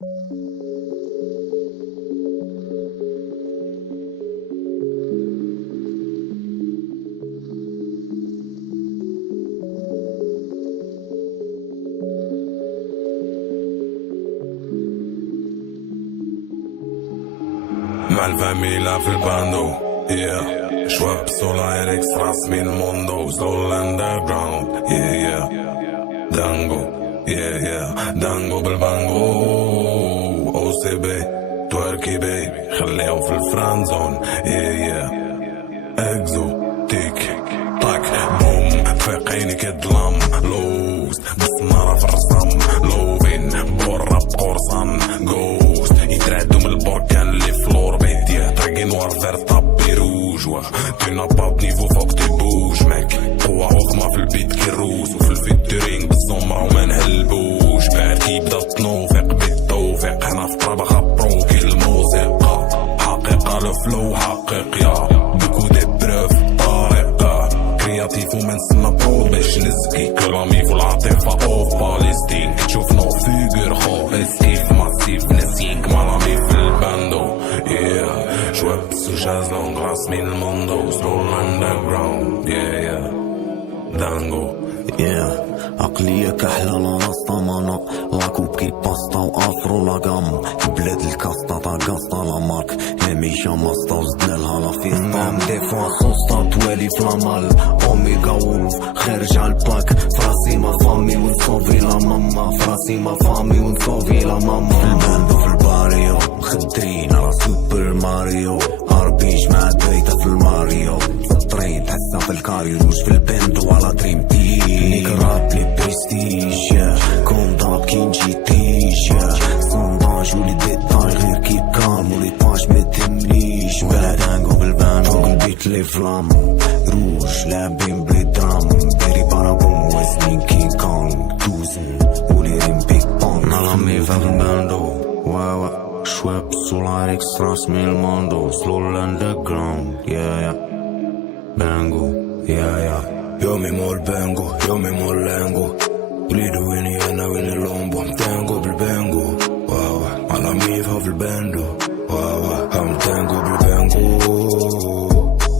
مع الفاميلا في الباندو شواب سولا إريكس راس من الموندو زول اندرجراوند دانجو دانجو بالبانجو او سي بي توركي بي خليهم في الفرانزون اكزوتيك طاك بوم فاقيني كدلام لوز بسمارة في الرسم لوفين بورا بقرصان جوست يترعدو من البركان اللي فلور بيتيه تاقي نوار فير طابي روج tu n'as pas de niveau faut que tu bouges mec قوة عظمى في البيت كيروز وفي الفيتورينغ بالزمرة وما نهلبوش بعد كيبدا تنوفق بالتوفيق حنا في طرابة خبروكي الموسيقى حقيقة الفلو حقيق يا بكو دي بروف طريقة كرياتيف وما نسنا برو باش نزكي كلامي والعاطفة اوف باليستين كتشوف نو فيغور خو اسكيف ماسيف نسيك مالامي في الباندو شواب سوشاز لونغ راس من الموندو سلول اندرجراوند دانجو عقلية كحلة لا راسطة لاكوب كي باستا وافرو لا غام بلاد الكاستا تا كاستا لا مارك هميشة ماستا وزدنا لها لا فيستا دي فوا خوستا توالي فلامال اوميغا وولف خارج عالباك فراسي ما فامي ونصوفي لا ماما فراسي ما فامي ونصوفي لا ماما في الباندو في الباريو خدرين على سوبر ماريو اربيش مع بيتا في الماريو سطرين تحسها في الكاريوش في الباندو على دريم تيم نيكراب لي بريستيج كونداب كي نجي تيج سونداج ولي ديتاي غير كي كالم ولي باش متهمنيش ولا دانجو بالبان فوق البيت لي فلام روج لعبين بلي درام بيري بارابون وزنين كي كونغ دوزن ولي ريم بيك بونغ نالامي في الباندو واوا شواب سولار اكس راس من الموندو سلول اندرجراوند بانجو يومي مول بانجو يومي مول لانجو وليدو ويني انا ويني لومبو متانجو بالبانجو واوا على ميفا في الباندو واوا هم تانجو بالبانجو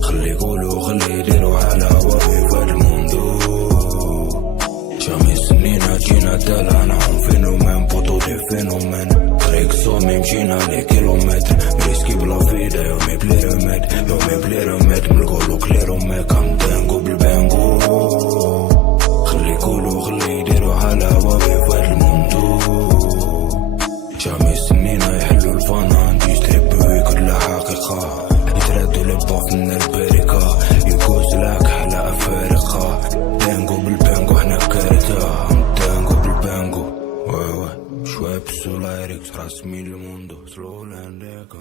خلي يقولوا خلي يديروا على وفي فهاد الموندو جامي سنينا جينا دلعناهم فينومين بوطو دي فينومين طريق صومي مشينا لي كيلومتر بريسكي بلا فيدا يومي بلي رميت ملقولو كليروميك هم تانجو بالبانجو خلي يقولوا خلي يديروا على وفي فهاد الموندو جامي سنينا يحلوا الفنان يجتربوا كل حقيقة يتردوا لباف من البركة يقوز لك على أفارقة بانجو بالبانجو احنا كارثة هم تانجو بالبانجو شواب سولا إريكس راس من الموندو سلو لانديكو